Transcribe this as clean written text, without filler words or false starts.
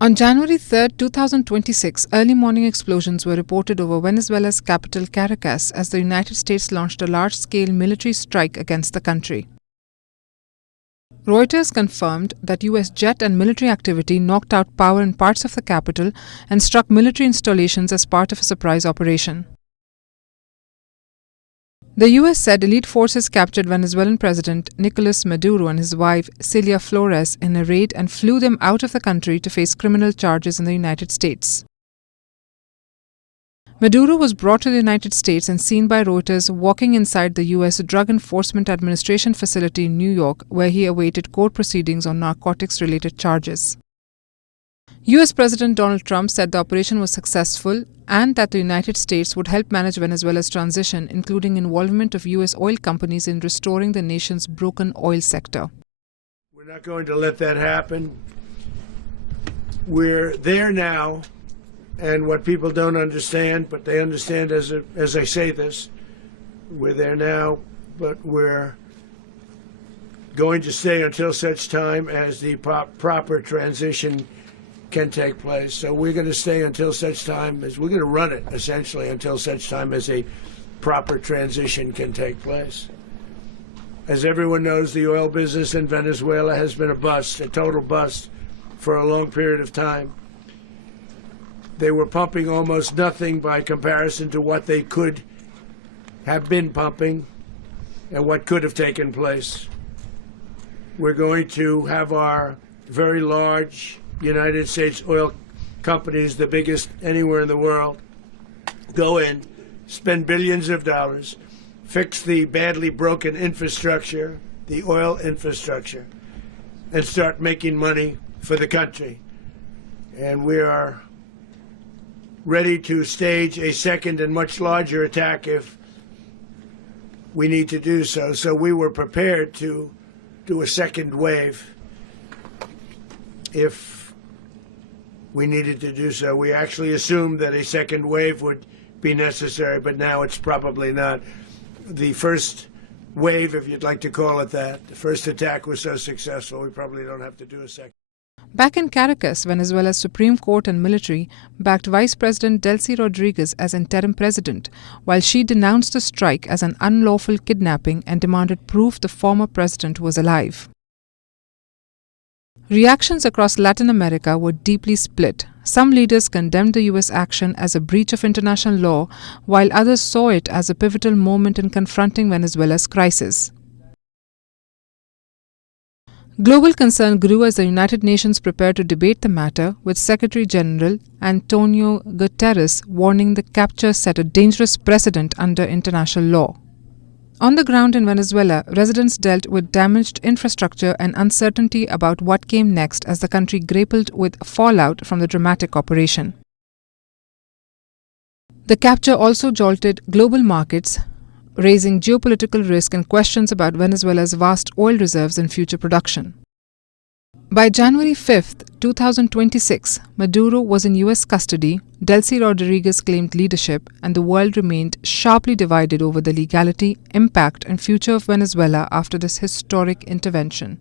On January 3, 2026, early morning explosions were reported over Venezuela's capital Caracas as the United States launched a large-scale military strike against the country. Reuters confirmed that U.S. jet and military activity knocked out power in parts of the capital and struck military installations as part of a surprise operation. The U.S. said elite forces captured Venezuelan President Nicolás Maduro and his wife Cilia Flores in a raid and flew them out of the country to face criminal charges in the United States. Maduro was brought to the United States and seen by Reuters walking inside the U.S. Drug Enforcement Administration facility in New York, where he awaited court proceedings on narcotics-related charges. U.S. President Donald Trump said the operation was successful and that the United States would help manage Venezuela's transition, including involvement of U.S. oil companies in restoring the nation's broken oil sector. We're not going to let that happen. We're there now, and what people don't understand, but they understand as I say this, we're there now, but we're going to stay until such time as the proper transition can take place. So we're going to stay until such time as we're going to run it, essentially, until such time as a proper transition can take place. As everyone knows, the oil business in Venezuela has been a bust, a total bust, for a long period of time. They were pumping almost nothing by comparison to what they could have been pumping and what could have taken place. We're going to have our very large United States oil companies, the biggest anywhere in the world, go in, spend billions of dollars, fix the badly broken infrastructure, the oil infrastructure, and start making money for the country. And we are ready to stage a second and much larger attack if we need to do so. So we were prepared to do a second wave if we needed to do so. We actually assumed that a second wave would be necessary, but now it's probably not. The first wave, if you'd like to call it that, the first attack was so successful, we probably don't have to do a second. Back in Caracas, Venezuela's Supreme Court and military backed Vice President Delcy Rodríguez as interim president, while she denounced the strike as an unlawful kidnapping and demanded proof the former president was alive. Reactions across Latin America were deeply split. Some leaders condemned the U.S. action as a breach of international law, while others saw it as a pivotal moment in confronting Venezuela's crisis. Global concern grew as the United Nations prepared to debate the matter, with Secretary General Antonio Guterres warning the capture set a dangerous precedent under international law. On the ground in Venezuela, residents dealt with damaged infrastructure and uncertainty about what came next as the country grappled with fallout from the dramatic operation. The capture also jolted global markets, raising geopolitical risk and questions about Venezuela's vast oil reserves and future production. By January 5, 2026, Maduro was in U.S. custody, Delcy Rodríguez claimed leadership, and the world remained sharply divided over the legality, impact, and future of Venezuela after this historic intervention.